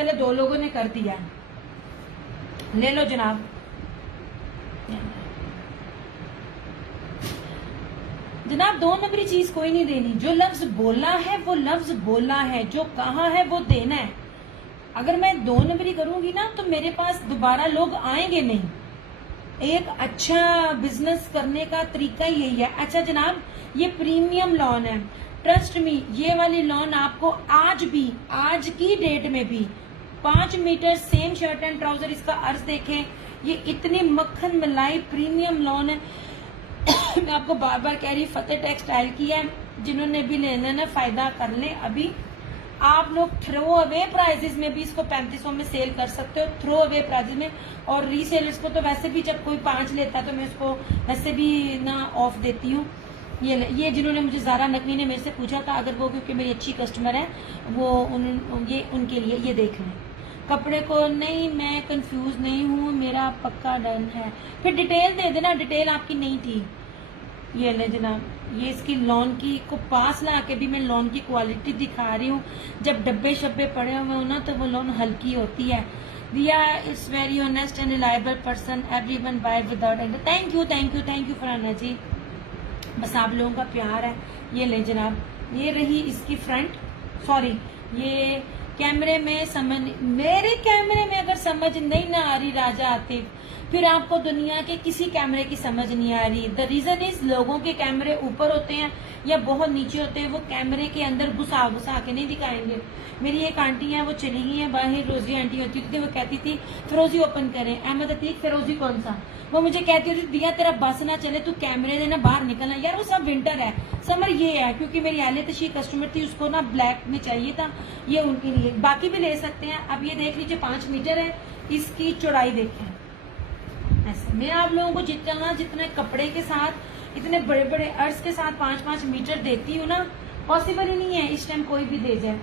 पहले 2 लोगों ने कर दिया। ले लो जनाब। जनाब 2 नंबरी चीज कोई नहीं देनी। जो लफ्ज बोला है वो लफ्ज बोला है, जो कहा है वो देना है। अगर मैं 2 नंबरी करूंगी ना तो मेरे पास दोबारा लोग आएंगे नहीं। एक अच्छा बिजनेस करने का तरीका यही है। अच्छा जनाब, ये प्रीमियम लॉन है, ट्रस्ट मी। ये वाली लॉन आपको आज भी, आज की डेट में भी 5 metre same shirt and trouser, इसका अर्ज देखें। ये इतनी मक्खन मलाई प्रीमियम लॉन है। मैं आपको बार बार कह रही, फतेह टेक्सटाइल की है। जिन्होंने भी लेना ना फायदा कर ले। अभी आप लोग थ्रो अवे प्राइजेस में भी इसको 3500 में सेल कर सकते हो, थ्रो अवे प्राइजेस में। और रीसेलर्स को तो वैसे भी जब कोई 5 लेता है तो मैं उसको वैसे भी ना ऑफ देती हूँ। ये जिन्होंने मुझे ज़ारा नकवी ने मेरे से पूछा था, अगर वो क्योंकि मेरी अच्छी कस्टमर है, वो ये उनके लिए ये देख लें कपड़े को। नहीं, मैं कंफ्यूज नहीं हूँ, मेरा पक्का डन है। फिर डिटेल दे देना, डिटेल आपकी नहीं थी। ये ले जनाब, ये इसकी लॉन की को पास ला के भी मैं लॉन की क्वालिटी दिखा रही हूँ। जब डब्बे शब्बे पड़े हुए हो ना तो वो लॉन हल्की होती है। दिया it's very honest and reliable person, everyone buy without end. Thank you thank you thank you Farhana ji, बस आप लोगों का प्यार है। ये ले जनाब, ये रही इसकी फ्रंट। सॉरी, ये कैमरे में समझ, मेरे कैमरे में अगर समझ नहीं ना आ रही राजा आतिफ, फिर आपको दुनिया के किसी कैमरे की समझ नहीं आ रही। द रीजन इज, लोगों के कैमरे ऊपर होते हैं या बहुत नीचे होते हैं, वो कैमरे के अंदर घुसा घुसा के नहीं दिखाएंगे। मेरी एक आंटी है, वो चली गई है बाहर, रोजी आंटी होती थी, वो कहती थी फिरोजी ओपन करें। अहमद अतीक, फिरोजी कौन सा? वो मुझे कहती होती, दिया तेरा बस ना चले, तू कैमरे देना बाहर निकलना। यार वो सब विंटर है, समर ये है। क्योंकि मेरी आले तशी कस्टमर थी, उसको ना ब्लैक में चाहिए था, ये उनके लिए। बाकी भी ले सकते हैं। अब ये देख लीजिए 5 मीटर है, इसकी चौड़ाई देखें। ऐसे मैं आप लोगों को जितने कपड़े के साथ, इतने बड़े बड़े अर्ज के साथ 5-5 मीटर देती हूँ ना, पॉसिबल ही नहीं है इस टाइम कोई भी दे जाए।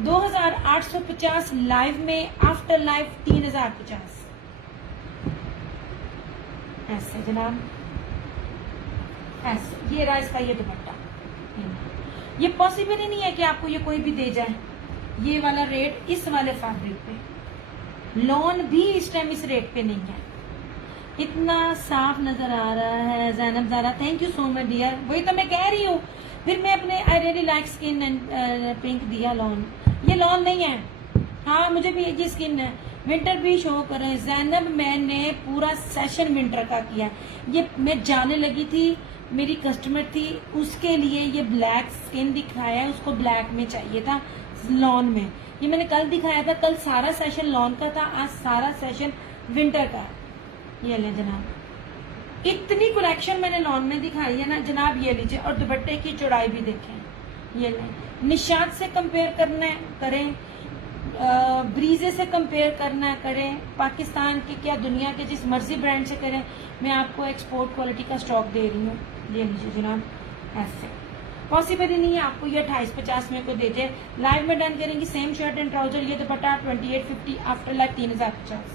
2850 लाइव में, आफ्टर लाइव 3050। ऐसे जनाब, ऐसे ये रहा इसका ये दुपट्टा। ये पॉसिबल ही नहीं है कि आपको ये कोई भी दे जाए। ये वाला रेट इस वाले फैब्रिक पे, लॉन भी इस टाइम इस रेट पे नहीं है। इतना साफ नजर आ रहा है। Zainab Zara, thank you so much dear. वही तो मैं कह रही हूँ। फिर मैं अपने I really like skin and pink दिया लॉन। ये लॉन नहीं है। हाँ, मुझे भी ये स्किन है। विंटर भी शो कर रहे हैं। जैनब, मैंने पूरा सेशन विंटर का किया। ये मैं जाने लगी थी, मेरी कस्टमर थी, उसके लिए ये ब्लैक स्किन दिखाया है। उसको ब्लैक में चाहिए था लॉन में। ये मैंने कल दिखाया था। कल सारा सेशन लॉन का था, आज सारा सेशन विंटर का। ये ले जनाब, इतनी कलेक्शन मैंने लॉन में दिखाई है ना जनाब। ये लीजिए, और दुपट्टे की चौड़ाई भी देखें। ये ले, निशात से कंपेयर करना है करें, ब्रीजे से कंपेयर करना है करें, पाकिस्तान के क्या दुनिया के जिस मर्जी ब्रांड से करें। मैं आपको एक्सपोर्ट क्वालिटी का स्टॉक दे रही हूँ। ये लीजिए जनाब, ऐसे पॉसिबल ही नहीं है आपको ये 2850 में को दे दे। लाइव में डन करेंगे सेम शर्ट एंड ट्राउजर, ये दुपट्टा 2850, आफ्टर लाइव 3050।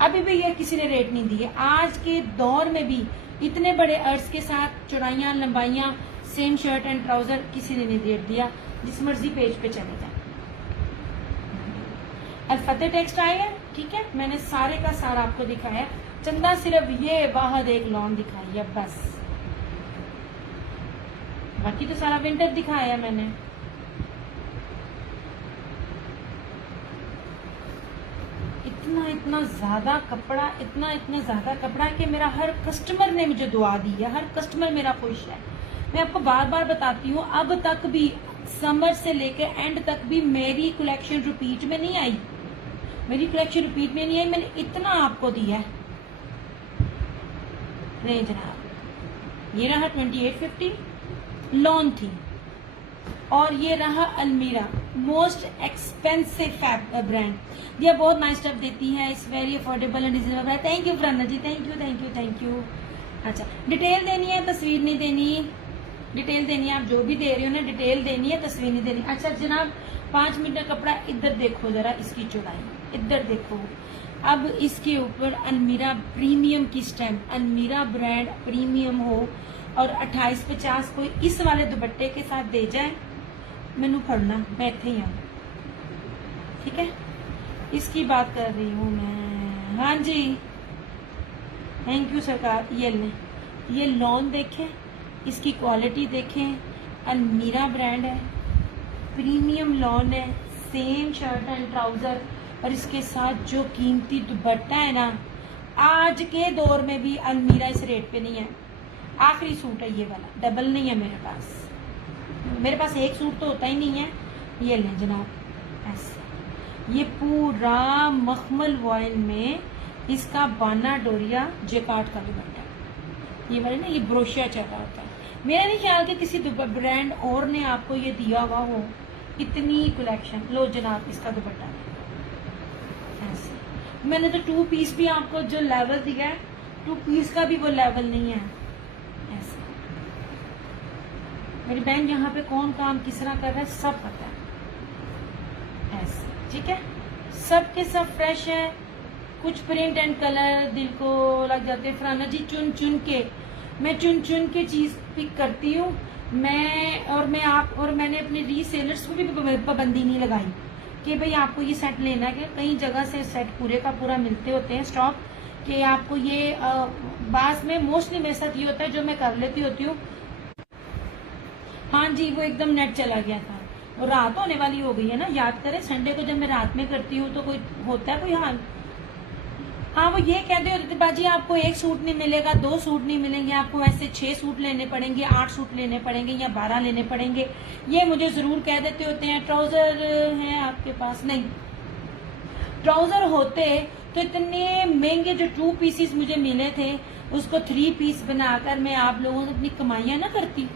अभी भी ये किसी ने रेट नहीं दिए। आज के दौर में भी इतने बड़े अर्ज के साथ चौड़ाइयाँ लंबाइयाँ सेम शर्ट एंड ट्राउजर किसी ने नहीं रेट दिया। जिस मर्जी पेज पे चले जाए। अब फतेह टेक्सटाइल है, ठीक है, मैंने सारे का सारा आपको दिखाया। चंदा सिर्फ ये बाहर एक लॉन दिखाई है बस, बाकी तो सारा विंटर दिखाया मैंने। इतना ज्यादा कपड़ा, इतना ज्यादा कपड़ा कि मेरा हर कस्टमर ने मुझे दुआ दी है। हर कस्टमर मेरा खुश है। मैं आपको बार बार बताती हूँ, अब तक भी समर से लेकर एंड तक भी मेरी कलेक्शन रिपीट में नहीं आई। मेरी कलेक्शन रिपीट में नहीं आई। मैंने इतना आपको दिया है। नहीं जनाब, ये रहा 2850 लॉन थी, और ये रहा अलमीरा, मोस्ट एक्सपेंसिव ब्रांड। ये बहुत नाइस स्टफ देती है। It's very affordable and reasonable. Thank you फ्रंदा ji, thank you thank you thank you. अच्छा, डिटेल देनी है, तस्वीर नहीं देनी। डिटेल देनी है, आप जो भी दे रहे हो ना, डिटेल देनी है, तस्वीर नहीं देनी। अच्छा जनाब, 5 मीटर कपड़ा, इधर देखो जरा इसकी चौड़ाई, इधर देखो। अब इसके ऊपर अलमीरा प्रीमियम की स्टैम्प, अलमीरा ब्रांड प्रीमियम हो, और 2850 कोई इस वाले दुपट्टे के साथ दे जाए, मैनू फड़ना, मैं इत्थे ही आऊँ। ठीक है, इसकी बात कर रही हूँ मैं। हाँ जी, थैंक यू सरकार। ये लें, ये लॉन देखें, इसकी क्वालिटी देखें, अलमीरा ब्रांड है, प्रीमियम लॉन है, सेम शर्ट एंड ट्राउजर, और इसके साथ जो कीमती दुपट्टा है ना, आज के दौर में भी अलमीरा इस रेट पे नहीं है। आखिरी सूट है ये वाला, डबल नहीं है मेरे पास एक सूट तो होता ही नहीं है। ये लें जनाब, ऐसे ये पूरा मखमल वॉयल में इसका बाना डोरिया जेकार्ड का दुपट्टा, ये वाले ना, ये ब्रोशिया चढ़ा होता है। मेरा नहीं ख्याल कि किसी ब्रांड और ने आपको ये दिया हुआ हो, इतनी कलेक्शन। लो जनाब, इसका दुपट्टा ऐसे। मैंने तो 2 पीस भी आपको जो लेवल दिया है, 2 पीस का भी वो लेवल नहीं है। ऐसे मेरी बहन यहाँ पे कौन काम किस तरह कर रहा है सब पता है। ऐसे ठीक है, सब के सब फ्रेश है। कुछ प्रिंट एंड कलर दिल को लग जाते हैं। फराना जी, मैं चुन चुन के चीज पिक करती हूँ मैंने अपने रीसेलर्स को भी पाबंदी नहीं लगाई कि भाई आपको ये सेट लेना है। कई जगह से सेट पूरे का पूरा मिलते होते हैं स्टॉक, कि आपको ये बास में मोस्टली मेरे साथ ये होता है, जो मैं कर लेती होती हूँ। हाँ जी, वो एकदम नेट चला गया था, वो रात होने वाली हो गई है ना। याद करें, संडे को जब मैं रात में करती हूँ तो कोई होता है कोई हाल। हाँ, वो ये कहते होते थे बाजी आपको 1 सूट नहीं मिलेगा, 2 सूट नहीं मिलेंगे, आपको ऐसे 6 सूट लेने पड़ेंगे, 8 सूट लेने पड़ेंगे या 12 लेने पड़ेंगे। ये मुझे जरूर कह देते होते हैं। ट्राउजर है आपके पास? नहीं, ट्राउजर होते तो इतने महंगे जो 2 पीसीस मुझे मिले थे, उसको 3 पीस बनाकर मैं आप लोगों से अपनी कमाइयां ना करती,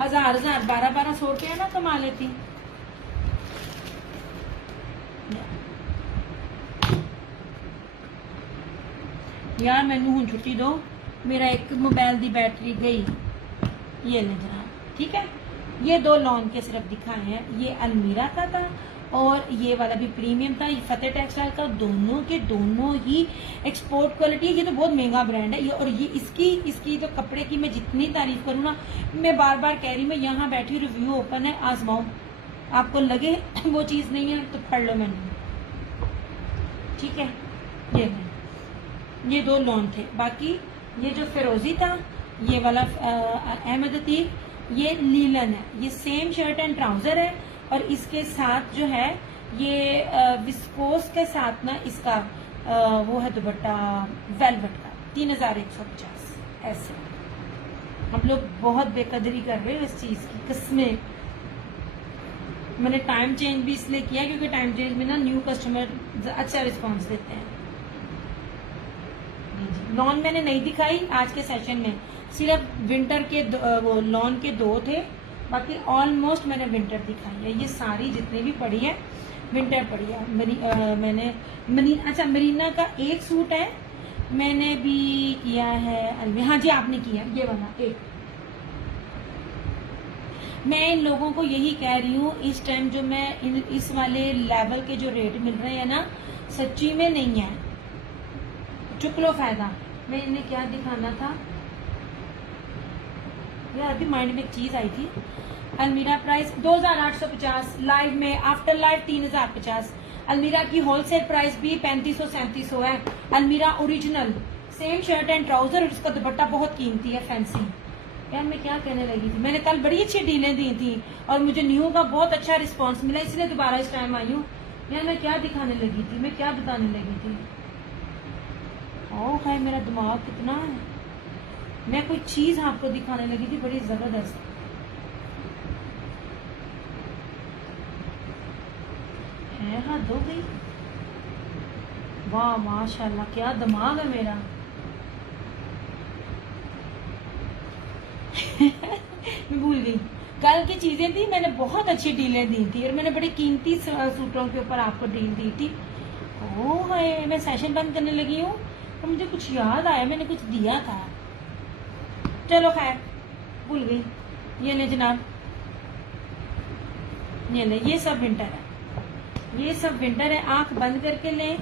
1000 1200 रुपया ना कमा लेती। यार मैनू हूँ छुट्टी दो, मेरा एक मोबाइल दी बैटरी गई। ये ले जनाब, ठीक है। ये 2 लॉन के सिर्फ दिखाए हैं। ये अलमीरा का था और ये वाला भी प्रीमियम था, ये फतेह टेक्सटाइल का। दोनों के दोनों ही एक्सपोर्ट क्वालिटी है। ये तो बहुत महंगा ब्रांड है ये, और ये इसकी तो कपड़े की मैं जितनी तारीफ करूँ ना, मैं बार बार कह रही हूँ, मैं यहाँ बैठी, रिव्यू ओपन है, आजमाओ। आपको लगे वो चीज़ नहीं है तो पढ़ लो मैंने, ठीक है। ये 2 लॉन थे। बाकी ये जो फिरोजी था, ये वाला अहमद अतीक, ये लीलन है। ये सेम शर्ट एंड ट्राउजर है, और इसके साथ जो है ये विस्कोस के साथ ना इसका वो है दुपट्टा वेलवेट का, 3150। ऐसे हम लोग बहुत बेकदरी कर रहे हो इस चीज की, किस्में। मैंने टाइम चेंज भी इसलिए किया क्योंकि टाइम चेंज में ना न्यू कस्टमर अच्छा रिस्पॉन्स देते हैं। लॉन मैंने नहीं दिखाई आज के सेशन में, सिर्फ विंटर के वो लॉन के 2 थे, बाकी ऑलमोस्ट मैंने विंटर दिखाई है। ये सारी जितनी भी पड़ी है विंटर पड़ी है। मैंने मरीना का 1 सूट है, मैंने भी किया है। हाँ जी, आपने किया ये वाला 1। मैं इन लोगों को यही कह रही हूँ, इस टाइम जो मैं इस वाले लेवल के जो रेट मिल रहे हैं ना, सच्ची में नहीं है, चुक लो फायदा। मैं इन्हें क्या दिखाना था यार, अभी माइंड में एक चीज आई थी। अलमीरा प्राइस 2850, लाइव में, आफ्टर लाइव 3050। अलमीरा की होलसेल प्राइस भी 3500-3700 है। अलमीरा original, same shirt and trouser, और उसका दुपट्टा बहुत कीमती है, फैंसी। यार मैं क्या कहने लगी थी, मैंने कल बड़ी अच्छी डीलें दी थी और मुझे न्यू का बहुत अच्छा रिस्पॉन्स मिला, इसलिए दोबारा इस टाइम आई हूँ। यार मैं क्या दिखाने लगी थी, मैं क्या बताने लगी थी? ओह है, मेरा दिमाग कितना है। मैं कोई चीज आपको दिखाने लगी थी बड़ी जबरदस्त। है हद हो गई। वाह माशाल्लाह, क्या दिमाग है मेरा। मैं भूल गई, कल की चीजें थी, मैंने बहुत अच्छी डीलें दी थी और मैंने बड़ी कीमती सूटों के ऊपर आपको डील दी थी। ओह है, मैं सेशन बंद करने लगी हूँ तो मुझे कुछ याद आया, मैंने कुछ दिया था। चलो खैर, भूल गई। ये ले जनाब, ये ले, ये सब विंटर है, ये सब विंटर है। आंख बंद करके ले। ये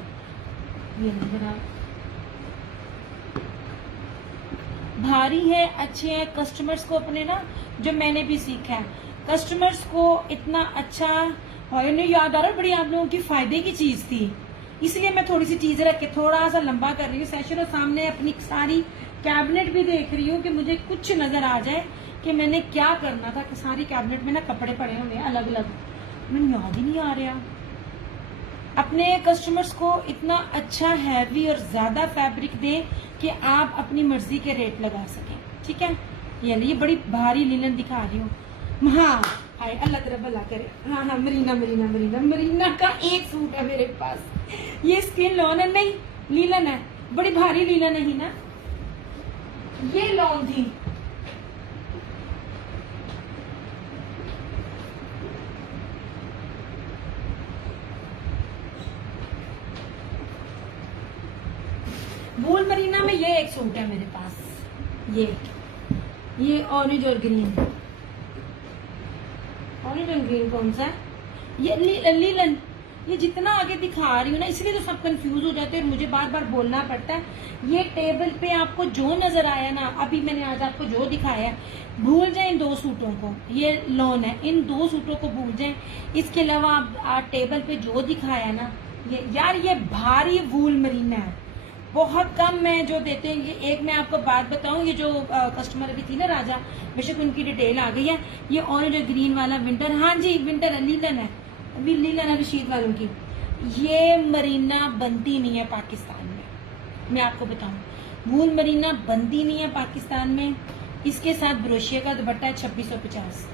ले जनाब, भारी है, अच्छे हैं। कस्टमर्स को अपने ना, जो मैंने भी सीखा है, कस्टमर्स को इतना अच्छा और नहीं याद आ रहा, बड़ी आप लोगों की फायदे की चीज थी, इसलिए मैं थोड़ी सी चीज रख के थोड़ा सा लंबा कर रही हूँ सेशन, और सामने अपनी सारी कैबिनेट भी देख रही हूँ कि मुझे कुछ नजर आ जाए कि मैंने क्या करना था। कि सारी कैबिनेट में ना कपड़े पड़े हुए अलग अलग, मुझे याद ही नहीं आ रहा। अपने कस्टमर्स को इतना अच्छा हैवी और ज्यादा फैब्रिक दे कि आप अपनी मर्जी के रेट लगा सकें। ठीक है, ये बड़ी भारी लिनन दिखा रही हूँ। हाँ हाय, अल्लाह तेरा भला करे। हाँ हाँ, मरीना मरीना मरीना मरीना का एक सूट है मेरे पास, ये स्किन लॉन है, नहीं लीलन है, बड़ी भारी लीलन नहीं ना, ये लॉन थी। वूल मरीना में ये एक सूट है मेरे पास, ये ऑरेंज और ग्रीन। ऑरेंज और ग्रीन कौन सा है? ये लीलन। ये जितना आगे दिखा रही हूँ ना, इसलिए तो सब कंफ्यूज हो जाते हैं और मुझे बार बार बोलना पड़ता है। ये टेबल पे आपको जो नजर आया ना, अभी मैंने आज आपको जो दिखाया, भूल जाए इन 2 सूटों को। ये लॉन है, इन 2 सूटों को भूल जाए। इसके अलावा आप टेबल पे जो दिखाया ना, ये यार ये भारी वूल मरीना है, बहुत कम में जो देते हैं। एक मैं आपको बात बताऊं, ये जो कस्टमर अभी थी ना राजा, बेशक उनकी डिटेल आ गई है। ये ऑरेंज और ग्रीन वाला विंटर, हाँ जी विंटर लीलन है, अभी लीलन है रशीद वालों की। ये मरीना बनती नहीं है पाकिस्तान में, मैं आपको बताऊं, वूल मरीना बनती नहीं है पाकिस्तान में। इसके साथ ब्रोशिया का दुपट्टा है 2650।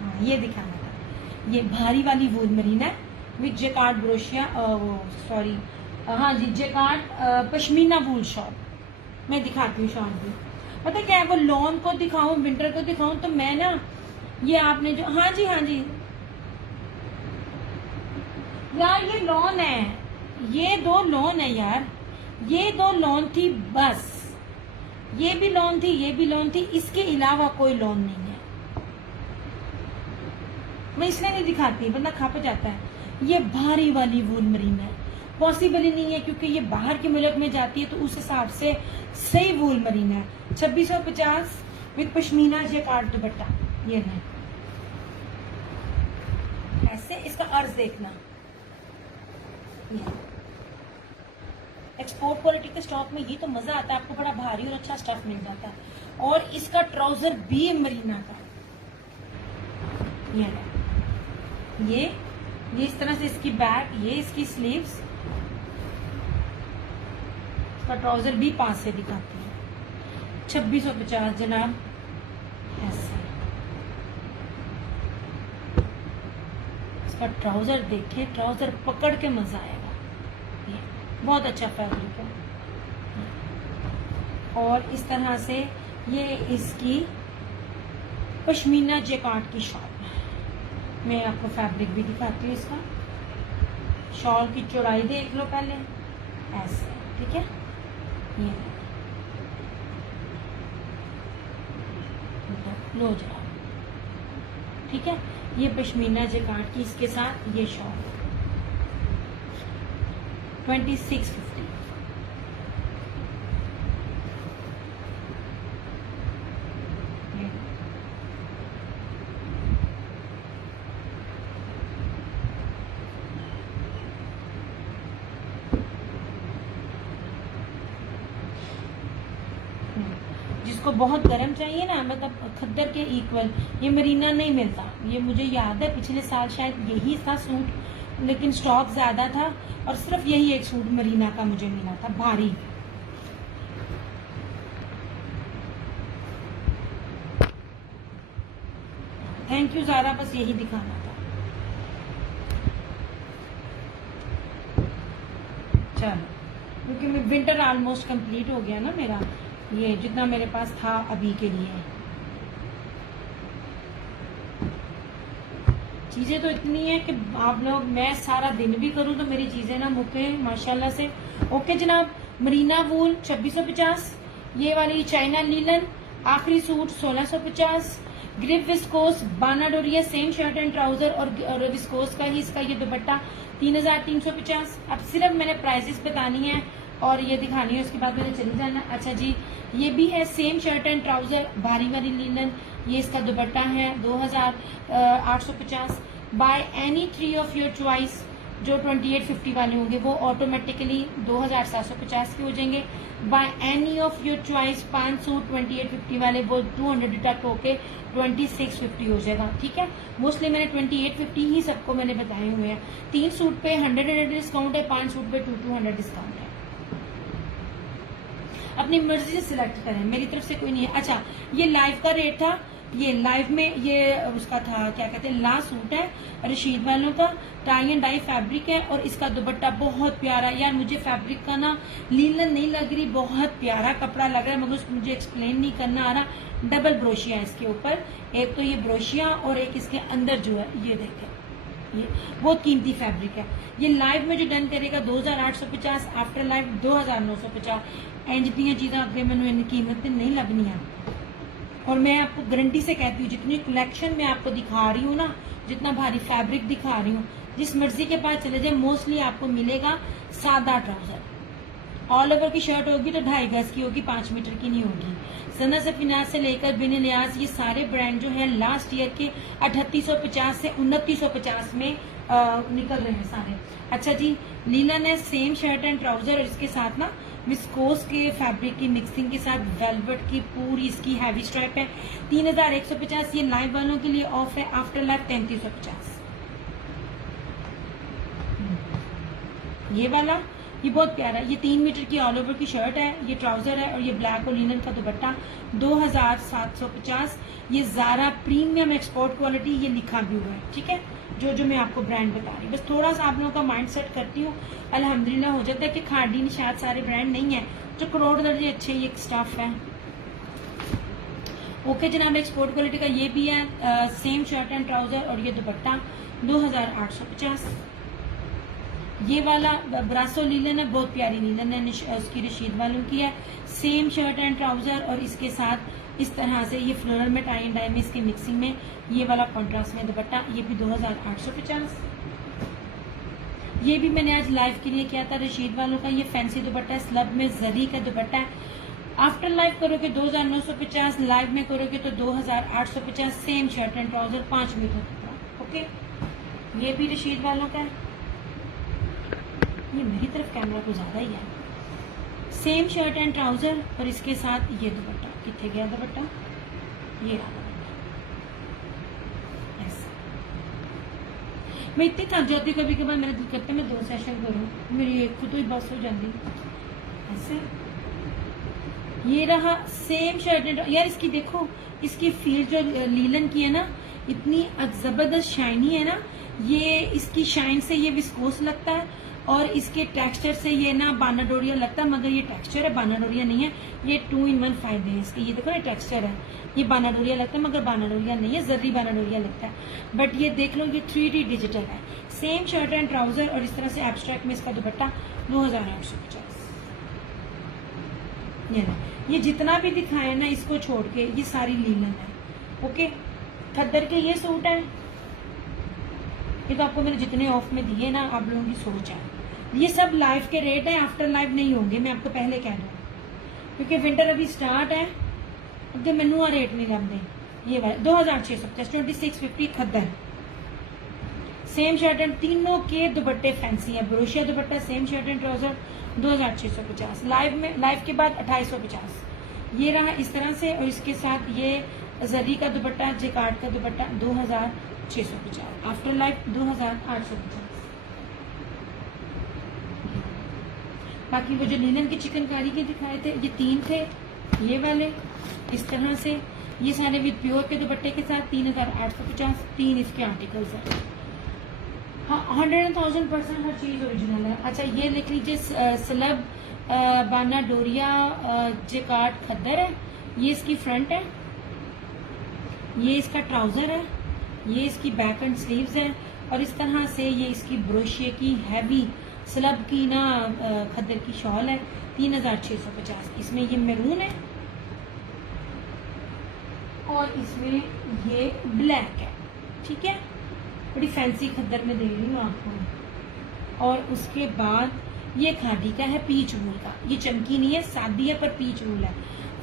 हाँ ये दिखाना था, ये भारी वाली वूल मरीना है विद जेकार्ड ब्रोशिया, सॉरी हाँ जी जेकार्ड पश्मीना वूल शॉल। मैं दिखाती हूँ शॉल भी, पता क्या है, वो लॉन को दिखाऊं विंटर को दिखाऊं, तो मैं ना ये आपने जो, हाँ जी यार ये लॉन है, ये 2 लॉन है यार, ये 2 लॉन थी बस, ये भी लॉन थी, ये भी लॉन थी, इसके अलावा कोई लॉन नहीं है। मैं इसलिए नहीं दिखाती, बंदा खप जाता है। ये भारी वाली वूल मरीना है, पॉसिबल ही नहीं है क्योंकि ये बाहर के मुल्क में जाती है, तो उस हिसाब से सही वूल मरीना है। 2650 विद पश्मीना जेकार्ड दुपट्टा। ये है ऐसे, इसका अर्ज देखना, एक्सपोर्ट क्वालिटी के स्टॉक में ये तो मजा आता है, आपको बड़ा भारी और अच्छा स्टफ मिल जाता है। और इसका ट्राउजर भी मरीना का, ये इस तरह से इसकी बैक, ये इसकी स्लीव्स, इसका ट्राउजर भी पास से दिखाती है। 2650 जनाब, ऐसे इसका ट्राउजर देखे, ट्राउजर पकड़ के मजा आएगा। ये बहुत अच्छा फैब्रिक है। और इस तरह से ये इसकी पश्मीना जेकार्ड की शॉल। मैं आपको फैब्रिक भी दिखाती हूँ इसका। शॉल की चौड़ाई देख लो पहले, ऐसे, ठीक है। ये लो जरा, ठीक है। ये पश्मीना जेकार्ड की, इसके साथ ये शॉल 2650। जिसको बहुत गर्म चाहिए ना, मतलब खद्दर के इक्वल, ये मरीना नहीं मिलता। ये मुझे याद है पिछले साल शायद यही था सूट, लेकिन स्टॉक ज्यादा था और सिर्फ यही एक सूट मरीना का मुझे मिला था भारी। थैंक यू ज़ारा, बस यही दिखाना था। चलो, क्योंकि मैं विंटर ऑलमोस्ट कंप्लीट हो गया ना मेरा, ये जितना मेरे पास था अभी के लिए। चीजें तो इतनी है कि आप लोग, मैं सारा दिन भी करूं तो मेरी चीजें ना मुके माशाल्लाह से। ओके जनाब, मरीना वूल 2650, ये वाली चाइना लीलन आखिरी सूट 1650, ग्रिप विस्कोस बाना डोरिया सेम शर्ट एंड ट्राउजर और विस्कोस का ही इसका ये दुपट्टा 3350। अब सिर्फ मैंने प्राइसेस बतानी है और ये दिखानी है, उसके बाद मैंने चली जाना। अच्छा जी, ये भी है सेम शर्ट एंड ट्राउजर भारी वाली लीलन, ये इसका दुपट्टा है 2850। By any 3 of your choice. जो 2850 वाले होंगे वो ऑटोमेटिकली 2750 के हो जाएंगे। By any of your choice 5 suit 2850 वाले वो 200 डिडक्ट होके 2650 हो जाएगा। ठीक है, मोस्टली मैंने 2850 ही सबको मैंने बताए हुए हैं। 3 सूट पे 100 डिस्काउंट है, 5 सूट पे 200 डिस्काउंट है। अपनी मर्जी से सिलेक्ट करें, मेरी तरफ से कोई नहीं है। अच्छा, ये लाइव का रेट था, ये लाइव में ये उसका था, क्या कहते हैं, लास्ट सूट है रशीद वालों का, टाई एंड डाई फैब्रिक है और इसका दुपट्टा बहुत प्यारा। यार मुझे फैब्रिक का ना लीलन नहीं लग रही, बहुत प्यारा कपड़ा लग रहा है, मगर मुझे एक्सप्लेन नहीं करना आ रहा। डबल ब्रोशिया है इसके ऊपर, एक तो ये ब्रोशिया और एक इसके अंदर जो है ये देखें, ये बहुत कीमती फैब्रिक है। ये लाइव में जो डन करेगा 2850, आफ्टर लाइव 2950। एंड जितनी चीज़ें अगे मैंने इन कीमत नहीं लगनी है। और मैं आपको गारंटी से कहती हूँ जितनी कलेक्शन मैं आपको दिखा रही हूँ ना, जितना भारी फैब्रिक दिखा रही हूँ, जिस मर्जी के पास चले जाए मोस्टली आपको मिलेगा सादा ट्राउजर। ऑल ओवर की शर्ट होगी तो 2.5 गज की होगी, 5 मीटर की नहीं होगी। सना सफीनाज से लेकर बिन लियाज ये सारे ब्रांड जो है लास्ट ईयर के 3850 से 2950 में निकल रहे हैं सारे। अच्छा जी, लीला ने सेम शर्ट एंड ट्राउजर और इसके साथ ना विस्कोस के फैब्रिक की मिक्सिंग के साथ वेलवेट की पूरी इसकी हैवी स्ट्राइप है, 3150। ये लाइव वालों के लिए ऑफ है, आफ्टर लाइव 3350। ये वाला ये बहुत प्यारा है, ये 3 मीटर की ऑल ओवर की शर्ट है, ये ट्राउजर है और ये ब्लैक और लिनन का दुपट्टा 2750। ये ज़ारा प्रीमियम एक्सपोर्ट क्वालिटी, ये लिखा भी हुआ है। ठीक है, जो मैं आपको ब्रांड बता रही हूँ, बस थोड़ा सा आप लोगों का माइंड सेट करती हूँ, अल्हम्दुलिल्लाह हो जाता है कि खाड़ी निशात सारे ब्रांड नहीं है, जो करोड़ दर्जे अच्छे ये स्टाफ है। ओके जनाब, एक्सपोर्ट क्वालिटी का ये भी है, सेम शर्ट एंड ट्राउजर और ये दुपट्टा 2850। ये वाला ब्रासो लीलन है, बहुत प्यारी लीलन है, उसकी रशीद वालों की है, सेम शर्ट एंड ट्राउजर और इसके साथ इस तरह से ये फ्लोरल में टाई एंड डाई में इसकी मिक्सिंग में ये वाला कॉन्ट्रास्ट में दुपट्टा, ये भी 2850। ये भी मैंने आज लाइव के लिए किया था रशीद वालों का, ये फैंसी दुपट्टा है, स्लब में जरी का दुपट्टा है। आफ्टर लाइव करोगे 2950, लाइव में करोगे तो 2850। Same shirt and trouser 5 metre कपड़ा। ओके, ये भी रशीद वालों का है, ये मेरी तरफ कैमरा को ज्यादा ही है। सेम शर्ट एंड ट्राउजर और इसके साथ ये दुपट्टा, कितने गया दुपट्टा, ये रहा दुपट्टा। ऐसा मैं इतनी थक जाती हूँ कभी कभार, मेरा दिल करता है मैं 2 सेशन करूँ, मेरी एक खुद ही बस हो जाती। ऐसे ये रहा सेम शर्ट एंड, यार इसकी देखो, इसकी फील जो लीलन की है ना, इतनी जबरदस्त शाइनी है ना, ये इसकी शाइन से ये विस्कोस लगता है और इसके टेक्सचर से ये ना बानाडोरिया लगता है, मगर ये टेक्सचर है, बानाडोरिया नहीं है। ये 2 in 1 फायदे हैं इसके, ये देखो ये टेक्सचर है, ये बानाडोरिया लगता है मगर बानाडोरिया नहीं है, जर्री बानाडोरिया लगता है। बट ये देख लो, ये 3D डिजिटल है। सेम शर्ट एंड ट्राउजर और इस तरह से एब्स्ट्रैक्ट में इसका दुपट्टा 2850। ये जितना भी दिखाया ना इसको छोड़ के ये सारी लीलन है। ओके, खद्दर के ये सूट है, ये तो आपको मैंने जितने ऑफ में दिए ना, आप लोगों की सोच है। ये सब लाइव के रेट है, आफ्टर लाइव नहीं होंगे, मैं आपको पहले कह दूँ, क्योंकि विंटर अभी स्टार्ट है, अब मैनू रेट नहीं लगते। ये 2650, 2650 खद्दर। सेम शर्ट एंड, तीनों के दुपट्टे फैंसी है, ब्रोशिया दुपट्टा, same shirt and trouser 2650। Live में, लाइव के बाद 2850। ये रहा इस तरह से और इसके साथ ये जरी का दुपट्टा, जेकार्ड का दुपट्टा 2650। After life 2850। बाकी वो जो लीलन की चिकनकारी के दिखाए थे, ये 3 थे, ये वाले इस तरह से, ये सारे विद प्योर के दुपट्टे के साथ 3850। 3 इसके आर्टिकल्स हैं। हाँ, 100,000% हर चीज ओरिजिनल है। अच्छा, ये लिख लीजिए, स्लब बाना डोरिया जेकार्ड खद्दर है, ये इसकी फ्रंट है, ये इसका ट्राउजर है, ये इसकी बैक एंड स्लीव्स है और इस तरह से ये इसकी ब्रोशिया की हैवी स्लब की ना खद्दर की शॉल है 3650। इसमें ये मैरून है और इसमें ये ब्लैक है। ठीक है, बड़ी फैंसी खद्दर में दे रही हूँ आपको। और उसके बाद ये खादी का है, पीच वूल का, ये चमकी नहीं है, सादी है पर पीच वूल है।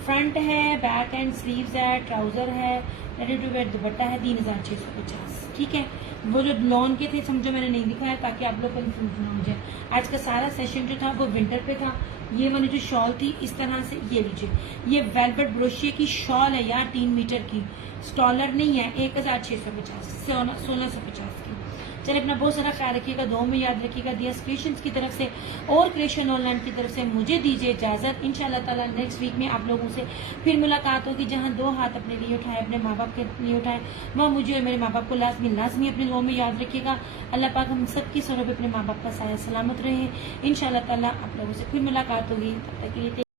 फ्रंट है, बैक एंड स्लीव्स है, ट्राउजर है, रेडी टू वेयर दुपट्टा है 3650। ठीक है, वो जो लॉन के थे समझो मैंने नहीं दिखाया ताकि आप लोग कंफ्यूज ना हो जाए। आज का सारा सेशन जो था वो विंटर पे था। ये वाली जो शॉल थी इस तरह से, ये लीजिए, ये वेलवेट ब्रोशिया की शॉल है यार, 3 मीटर की, स्टॉलर नहीं है, 1650 1650 की। चलिए अपना बहुत सारा ख्याल रखिएगा, दुआ में याद रखिएगा। दिया क्रिएशंस की तरफ से और क्रिएशन ऑनलाइन की तरफ से मुझे दीजिए इजाजत। इंशाल्लाह ताला नेक्स्ट वीक में आप लोगों से फिर मुलाकात होगी। जहां 2 हाथ अपने लिए उठाए, अपने माँ बाप के लिए उठाए, वहाँ मुझे और मेरे माँ बाप को लाजमी अपनी दुआ में याद रखिएगा। अल्लाह पाक हम सबकी सरों पे अपने माँ बाप का साया सलामत रहे। इंशाल्लाह ताला आप लोगों से फिर मुलाकात होगी। तब तक के लिए